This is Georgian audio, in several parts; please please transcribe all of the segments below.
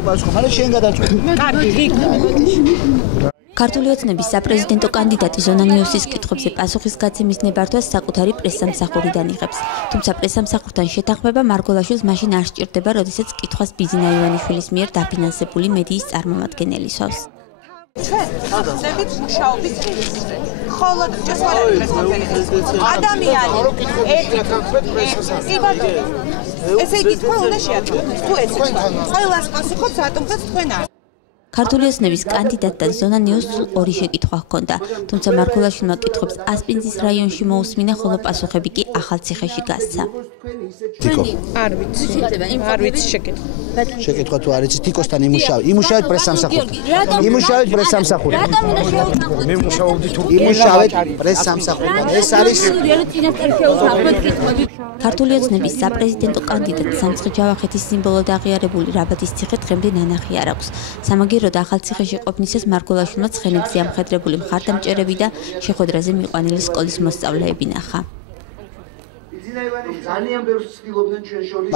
დაუპასუხო, მაგრამ შენ გადაწყვეტ. ქართული ოცნების საპრეზიდენტო კანდიდატი ზონა ნიუსის კითხვებზე პასუხის გაცემის ნებართვას საკუთარი პრესსამსახურიდან იღებს. თუმცა პრესსამსახურთან შეთანხმება მარგოლაშვილს მაშინ არ სჭირდება, როდესაც კითხვას ბიზინა ივანიშვილის მიერ დაფინანსებული მედიის წარმომადგენელი სვავს. ზებით მუშაობის რეგისტრზე. ხოლო ადამიანი ესე იგი თქვენ უნდა შეატყობთ. თუ ესე ყველას პასუხობს ატომსაც თქვენ არ. ქართული ოცნების კანდიდატთან ზონა ნიუსს ორი შეკითხვა ჰქონდა, თუმცა მარგოლაშვილმა კითხვებს ასპინძის რაიონში მოусმინა, ხოლო პასუხები კი ახალციხეში გასცა. არ ვიცი შეკითხვა. შეკითხვა თუ არ იცი თიკოსთან იმუშავეთ პრესსამსახურთან. იმუშავეთ პრესსამსახურთან. მე მუშაობდი თურქეთში. იმუშავეთ პრესსამსახურთან. ეს არის ქართული ოცნების საპრეზიდენტო კანდიდატ სამცხე ჯავახეთის სიმბოლოდ აღიარებული რაბათის ციხე დღემდე ნანახი არ აქვს. სამაგერო და ახალციხეში ყოფნისას მარგოლაშვილმა ცხენებზე ამხედრებული მხარდამჭერები და შეხვედრაზე მიყვანილი სკოლის მოსწავლეები ნახა.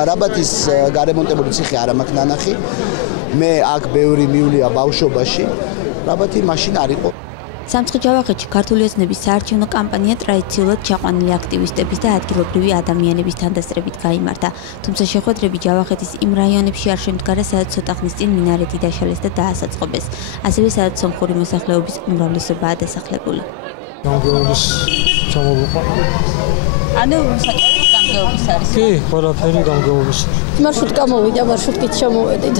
რაბათის გარემონტებული ციხე არ მაქვს ნანახი. მე აქ ბევრი მივლია ბავშვობაში. რაბათი მაშინ არ იყო. სამცხე ჯავახეთში ქართული ოცნების საარჩევნო კამპანია ტრადიციულად ჩაყვანილი აქტივისტების და ადგილობრივი ადამიანების თანდასწრებით გაიმართა. თუმცა შეხვედრები ჯავახეთის იმ რაიონებში არ შემდგარა, სადაც ცოტა ხნის წინ მინარეთი დაშალეს და დაასაწყობეს. ასევე სადაც სომხური მოსახლეობის უმრავლესობაა დასახლებული. ანუ საკუთარი გამგეობის არის. კი, ყველაფერი გამგეობის. მარშრუტკა მოვიდა, მარშრუტკით ჩამოვედით.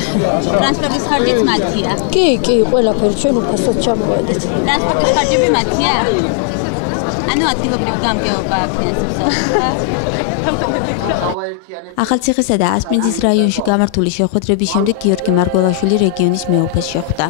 ტრანსპორტის ხარჯიც მათია. კი, ყველაფერი ჩვენ უფასოდ ჩამოვედით. ტრანსპორტის ხარჯები მათია. ანუ ადგილობრივი გამგეობა ფინანსებს. ახალციხესა და ასპინძის რაიონში გამართული შეხვედრების შემდეგ გიორგი მარგოლაშვილი რეგიონის მეუფეს შეხვდა.